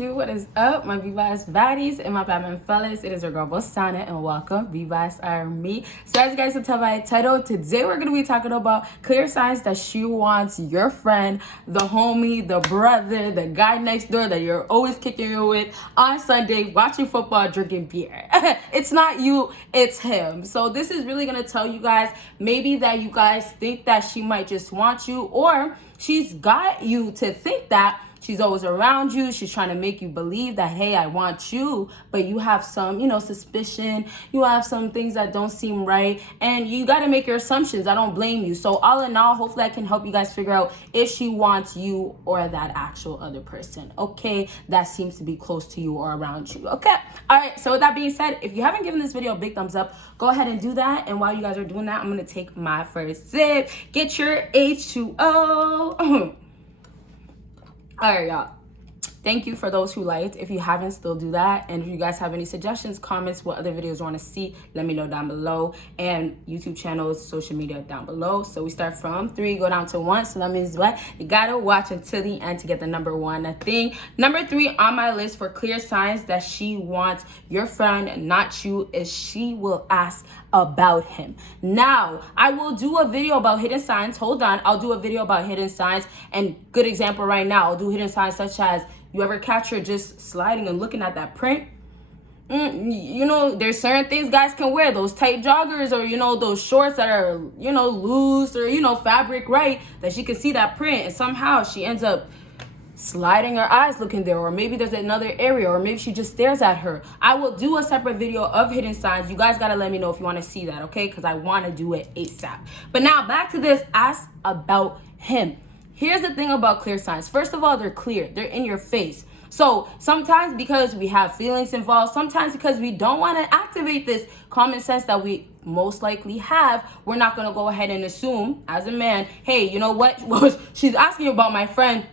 do? What is up, my BBossBaddies and my Batman fellas? It is your girl Bosana, and welcome BBossArmy. So as you guys can tell by the title, today we're gonna be talking about clear signs that she wants your friend, the homie, the brother, the guy next door that you're always kicking it with on Sunday, watching football, drinking beer. It's not you, it's him. So this is really gonna tell you guys maybe that you guys think that she might just want you, or she's got you to think that she's always around you. She's trying to make you believe that, hey, I want you, but you have some, suspicion. You have some things that don't seem right, and you got to make your assumptions. I don't blame you. So all in all, hopefully I can help you guys figure out if she wants you or that actual other person, okay, that seems to be close to you or around you, okay? All right, so with that being said, if you haven't given this video a big thumbs up, go ahead and do that. And while you guys are doing that, I'm going to take my first sip. Get your H2O. All right, y'all. Thank you for those who liked. If you haven't, still do that. And if you guys have any suggestions, comments, what other videos you want to see, let me know down below. And YouTube channels, social media down below. So we start from 3, go down to 1. So that means what? You got to watch until the end to get the number 1 thing. Number 3 on my list for clear signs that she wants your friend, not you, is she will ask about him. Now, I will do a video about hidden signs. Hold on. I'll do a video about hidden signs. And good example right now, I'll do hidden signs such as, you ever catch her just sliding and looking at that print? There's certain things guys can wear, those tight joggers, or, those shorts that are, loose, or, fabric, right? That she can see that print, and somehow she ends up sliding her eyes looking there, or maybe there's another area, or maybe she just stares at her. I will do a separate video of hidden signs. You guys gotta let me know if you want to see that, okay? Because I want to do it ASAP. But now back to this, ask about him. Here's the thing about clear signs. First of all, they're clear. They're in your face. So sometimes because we have feelings involved, sometimes because we don't want to activate this common sense that we most likely have, we're not going to go ahead and assume as a man, hey, you know what? Well, she's asking about my friend.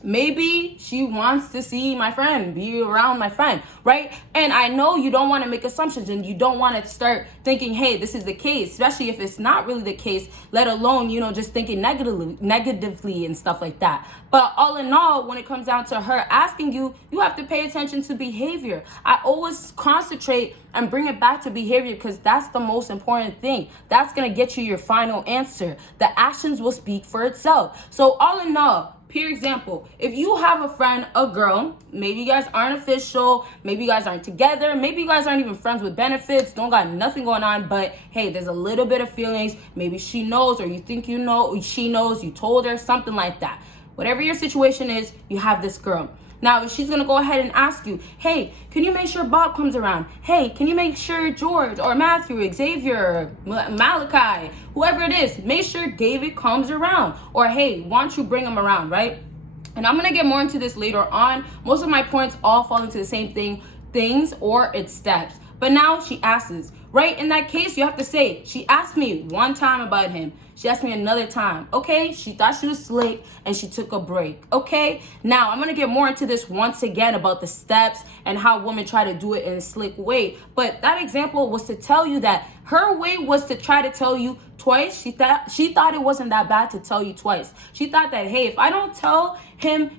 Maybe she wants to see my friend, be around my friend, right? And I know you don't want to make assumptions, and you don't want to start thinking, hey, this is the case, especially if it's not really the case, let alone, just thinking negatively and stuff like that. But all in all, when it comes down to her asking you, you have to pay attention to behavior. I always concentrate and bring it back to behavior because that's the most important thing. That's going to get you your final answer. The actions will speak for itself. So all in all, pure example, if you have a friend, a girl, maybe you guys aren't official, maybe you guys aren't together, maybe you guys aren't even friends with benefits, don't got nothing going on, but hey, there's a little bit of feelings, maybe she knows, or you think you know, or she knows, you told her, something like that. Whatever your situation is, you have this girl. Now, if she's going to go ahead and ask you, hey, can you make sure Bob comes around? Hey, can you make sure George or Matthew, Xavier, Malachi, whoever it is, make sure David comes around. Or, hey, why don't you bring him around, right? And I'm going to get more into this later on. Most of my points all fall into the same things or its steps. But now she asks, right? In that case, you have to say, she asked me one time about him. She asked me another time. Okay, she thought she was slick and she took a break. Okay, now I'm going to get more into this once again about the steps and how women try to do it in a slick way. But that example was to tell you that her way was to try to tell you twice. She thought it wasn't that bad to tell you twice. She thought that, hey, if I don't tell him,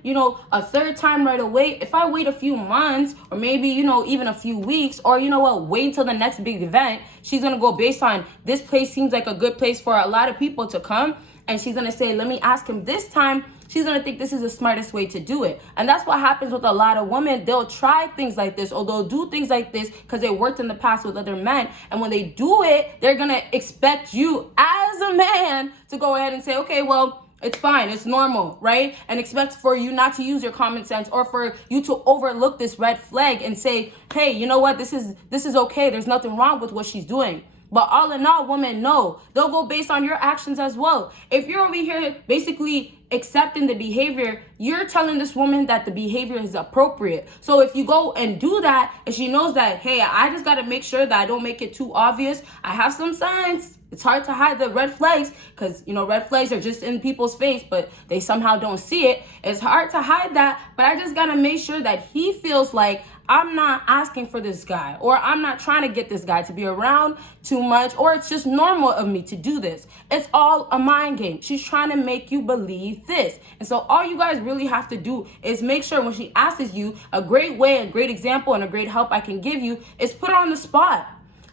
a third time right away, if I wait a few months or maybe, even a few weeks, or wait until the next big event, she's going to go based on this place seems like a good place for a lot of people to come. And she's going to say, let me ask him this time. She's going to think this is the smartest way to do it. And that's what happens with a lot of women. They'll try things like this, or they'll do things like this because they worked in the past with other men. And when they do it, they're going to expect you as a man to go ahead and say, okay, well, it's fine. It's normal, right? And expect for you not to use your common sense, or for you to overlook this red flag and say, hey, you know what? This is okay. There's nothing wrong with what she's doing. But all in all, women know they'll go based on your actions as well. If you're over here basically accepting the behavior, you're telling this woman that the behavior is appropriate. So if you go and do that, and she knows that, hey, I just got to make sure that I don't make it too obvious. I have some signs. It's hard to hide the red flags because, red flags are just in people's face, but they somehow don't see it. It's hard to hide that, but I just got to make sure that he feels like I'm not asking for this guy, or I'm not trying to get this guy to be around too much, or it's just normal of me to do this. It's all a mind game. She's trying to make you believe this. And so all you guys really have to do is make sure when she asks you, a great way, a great example, and a great help I can give you is put her on the spot.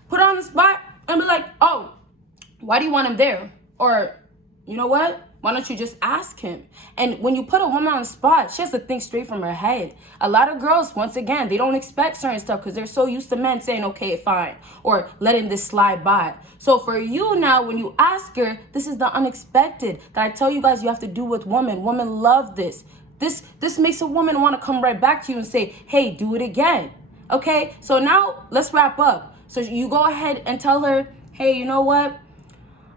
Put her on the spot and be like, oh, why do you want him there? Or, you know what? Why don't you just ask him? And when you put a woman on the spot, she has to think straight from her head. A lot of girls, once again, they don't expect certain stuff because they're so used to men saying, okay, fine, or letting this slide by. So for you now, when you ask her, this is the unexpected that I tell you guys you have to do with women. Women love this. This makes a woman want to come right back to you and say, hey, do it again. Okay, so now let's wrap up. So you go ahead and tell her, hey, you know what?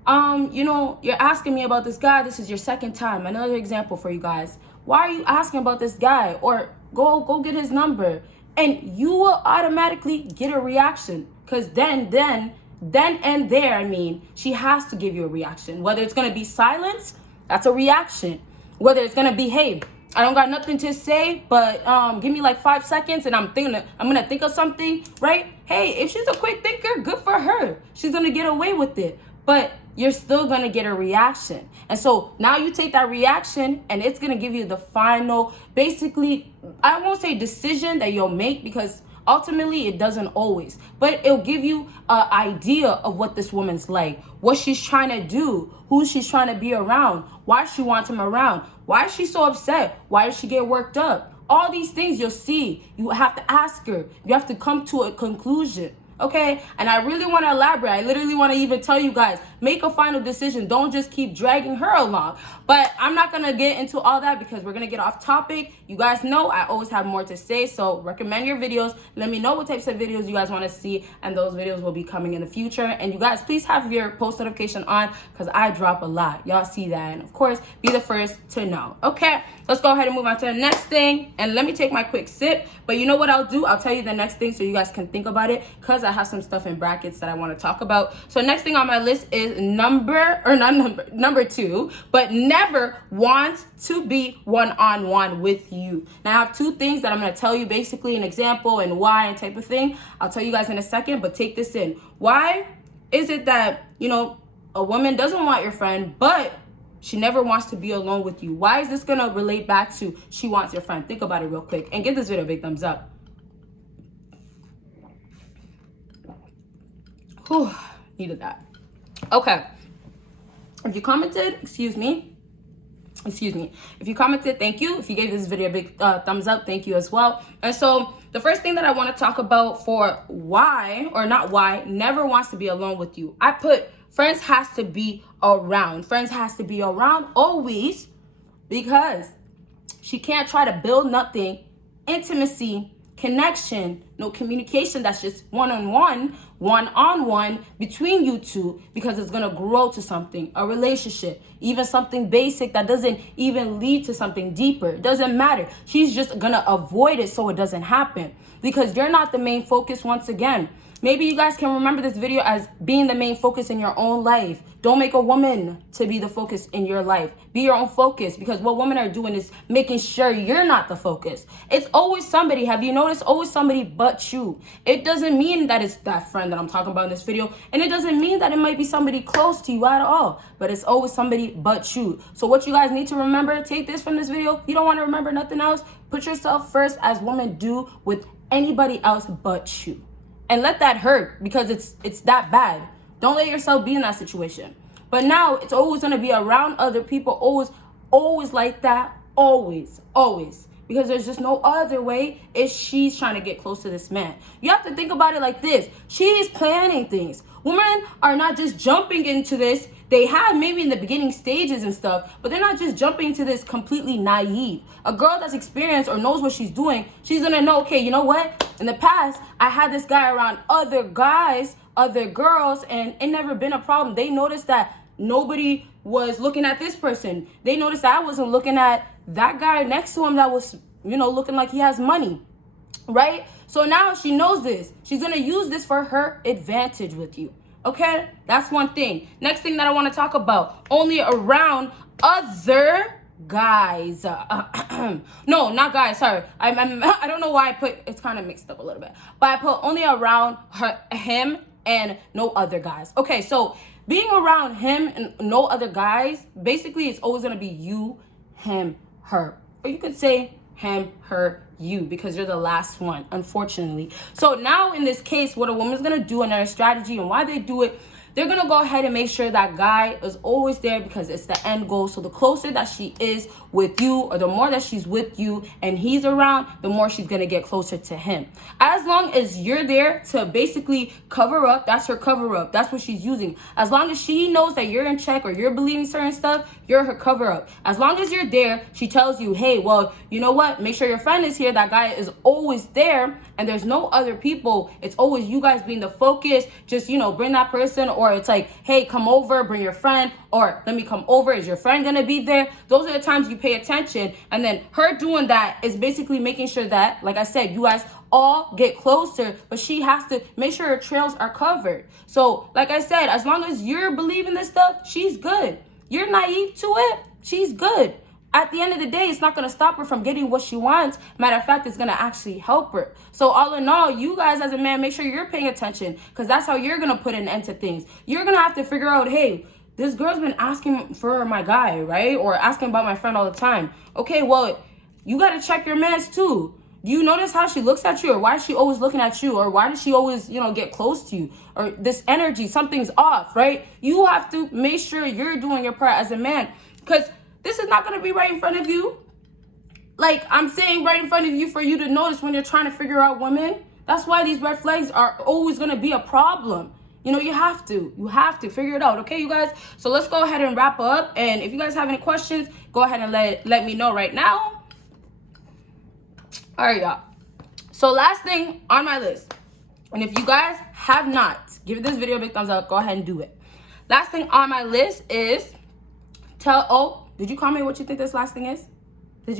You're asking me about this guy. This is your second time. Another example for you guys. Why are you asking about this guy? Or go get his number. And you will automatically get a reaction. Because then and there, she has to give you a reaction. Whether it's going to be silence, that's a reaction. Whether it's going to be, hey, I don't got nothing to say, but give me like 5 seconds and I'm going to think of something, right? Hey, if she's a quick thinker, good for her. She's going to get away with it. But you're still going to get a reaction. And so now you take that reaction and it's going to give you the final, basically, I won't say decision that you'll make because ultimately it doesn't always. But it'll give you an idea of what this woman's like, what she's trying to do, who she's trying to be around, why she wants him around, why is she so upset, why does she get worked up. All these things you'll see. You have to ask her. You have to come to a conclusion. Okay, and I really want to elaborate. I literally want to even tell you guys, make a final decision. Don't just keep dragging her along. But I'm not going to get into all that because we're going to get off topic. You guys know I always have more to say. So recommend your videos. Let me know what types of videos you guys want to see. And those videos will be coming in the future. And you guys, please have your post notification on because I drop a lot. Y'all see that. And of course, be the first to know. Okay, let's go ahead and move on to the next thing. And let me take my quick sip. But you know what I'll do? I'll tell you the next thing so you guys can think about it because I have some stuff in brackets that I want to talk about. So next thing on my list is number 2, but never want to be one-on-one with you. Now I have 2 things that I'm going to tell you, basically an example and why and type of thing. I'll tell you guys in a second, but take this in. Why is it that, a woman doesn't want your friend, but she never wants to be alone with you? Why is this going to relate back to she wants your friend? Think about it real quick and give this video a big thumbs up. Whew, needed that. Okay. If you commented, excuse me. If you commented, thank you. If you gave this video a big thumbs up, thank you as well. And so the first thing that I want to talk about for why, or not why, never wants to be alone with you. I put friends has to be around. Friends has to be around always because she can't try to build nothing, intimacy, connection, no communication that's just one-on-one between you two, because it's going to grow to something, a relationship, even something basic that doesn't even lead to something deeper. It doesn't matter. She's just going to avoid it so it doesn't happen because you're not the main focus once again. Maybe you guys can remember this video as being the main focus in your own life. Don't make a woman to be the focus in your life. Be your own focus, because what women are doing is making sure you're not the focus. It's always somebody. Have you noticed? Always somebody but you. It doesn't mean that it's that friend that I'm talking about in this video. And it doesn't mean that it might be somebody close to you at all. But it's always somebody but you. So what you guys need to remember, take this from this video. You don't want to remember nothing else. Put yourself first as women do with anybody else but you. And let that hurt because it's that bad. Don't let yourself be in that situation. But now it's always going to be around other people. Always like that. Always. Because there's just no other way if she's trying to get close to this man. You have to think about it like this. She's planning things. Women are not just jumping into this. They have maybe in the beginning stages and stuff, but they're not just jumping into this completely naive. A girl that's experienced or knows what she's doing, she's going to know, okay, you know what? In the past, I had this guy around other guys, other girls, and it never been a problem. They noticed that nobody was looking at this person. They noticed that I wasn't looking at that guy next to him that was, looking like he has money, right? So now she knows this. She's going to use this for her advantage with you. Okay, that's one thing. Next thing that I want to talk about, only around other guys. No, not guys. Sorry, I don't know why I put, it's kind of mixed up a little bit, but I put only around him and no other guys. Okay, so being around him and no other guys, basically it's always gonna be you, him, her, or you could say him, her, you, because you're the last one, unfortunately. So now in this case, what a woman's gonna do, another strategy, and why they do it, they're gonna go ahead and make sure that guy is always there because it's the end goal. So the closer that she is with you, or the more that she's with you and he's around, the more she's gonna get closer to him. As long as you're there to basically cover up, that's her cover up. That's what she's using. As long as she knows that you're in check or you're believing certain stuff, you're her cover up. As long as you're there, she tells you, hey, well, you know what? Make sure your friend is here. That guy is always there and there's no other people. It's always you guys being the focus. Just, you know, bring that person, or it's like, hey, come over, bring your friend, or let me come over. Is your friend gonna be there? Those are the times you pay attention. And then her doing that is basically making sure that, like I said, you guys all get closer, but she has to make sure her trails are covered. So like I said, as long as you're believing this stuff, she's good. You're naive to it, she's good. At the end of the day, it's not going to stop her from getting what she wants. Matter of fact, it's going to actually help her. So all in all, you guys as a man, make sure you're paying attention, because that's how you're going to put an end to things. You're going to have to figure out, hey, this girl's been asking for my guy, right? Or asking about my friend all the time. Okay, well, you got to check your mans too. Do you notice how she looks at you, or why is she always looking at you, or why does she always, you know, get close to you, or this energy, something's off, right? You have to make sure you're doing your part as a man, because this is not going to be right in front of you. Like I'm saying, right in front of you for you to notice when you're trying to figure out women. That's why these red flags are always going to be a problem. You know, you have to figure it out. Okay, you guys? So let's go ahead and wrap up. And if you guys have any questions, go ahead and let me know right now. All right, y'all. So last thing on my list, and if you guys have not, give this video a big thumbs up. Go ahead and do it. Last thing on my list is did you comment what you think this last thing is? Did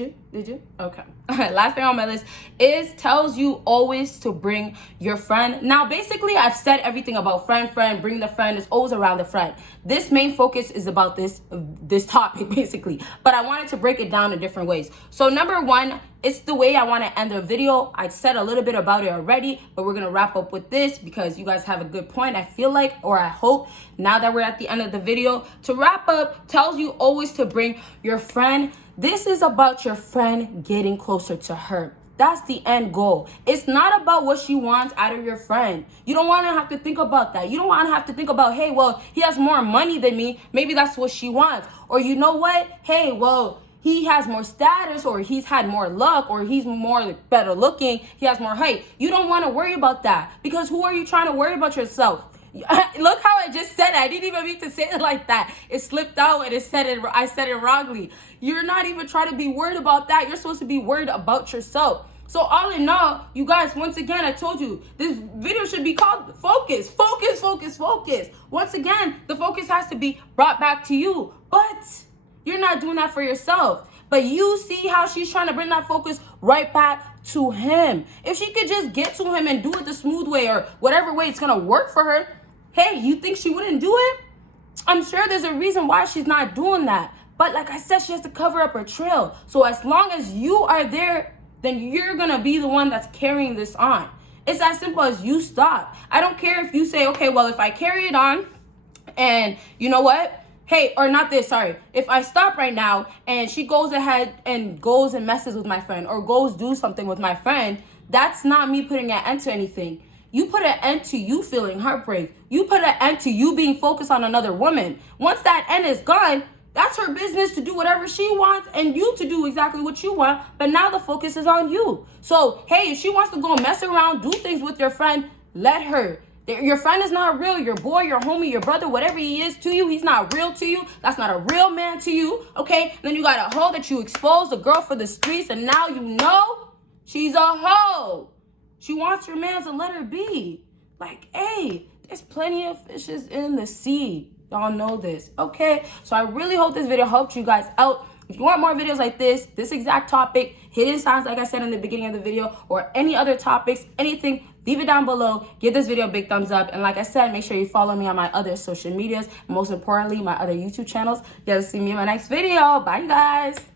you? Okay. All right, last thing on my list is tells you always to bring your friend. Now, basically, I've said everything about friend, bring the friend. It's always around the friend. This main focus is about this topic, basically. But I wanted to break it down in different ways. So, number one, it's the way I want to end the video. I said a little bit about it already, but we're going to wrap up with this because you guys have a good point, I feel like, or I hope, now that we're at the end of the video. To wrap up, tells you always to bring your friend. This is about your friend getting closer to her. That's the end goal. It's not about what she wants out of your friend. You don't want to have to think about that. You don't want to have to think about, hey, well, he has more money than me. Maybe that's what she wants. Or you know what? Hey, well, he has more status, or he's had more luck, or he's more better looking. He has more height. You don't want to worry about that, because who are you trying to worry about yourself? Look how I just said it. I didn't even mean to say it like that. It slipped out and I said it wrongly. You're not even trying to be worried about that. You're supposed to be worried about yourself. So all in all, you guys, once again, I told you, this video should be called Focus. Focus, focus, focus. Once again, the focus has to be brought back to you. But you're not doing that for yourself. But you see how she's trying to bring that focus right back to him. If she could just get to him and do it the smooth way, or whatever way it's going to work for her, hey, you think she wouldn't do it? I'm sure there's a reason why she's not doing that. But like I said, she has to cover up her trail. So as long as you are there, then you're going to be the one that's carrying this on. It's as simple as you stop. I don't care if you say, okay, well, if I carry it on and you know what? Hey, or not this, sorry. If I stop right now and she goes ahead and goes and messes with my friend, or goes do something with my friend, that's not me putting an end to anything. You put an end to you feeling heartbreak. You put an end to you being focused on another woman. Once that end is gone, that's her business to do whatever she wants and you to do exactly what you want. But now the focus is on you. So, hey, if she wants to go mess around, do things with your friend, let her. Your friend is not real. Your boy, your homie, your brother, whatever he is to you, he's not real to you. That's not a real man to you, okay? Then you got a hoe that you exposed, a girl for the streets, and now you know she's a hoe. She wants your man to let her be. Like, hey, there's plenty of fishes in the sea. Y'all know this, okay? So I really hope this video helped you guys out. If you want more videos like this exact topic, hidden signs, like I said in the beginning of the video, or any other topics, anything, leave it down below. Give this video a big thumbs up. And like I said, make sure you follow me on my other social medias. And most importantly, my other YouTube channels. You guys see me in my next video. Bye, guys.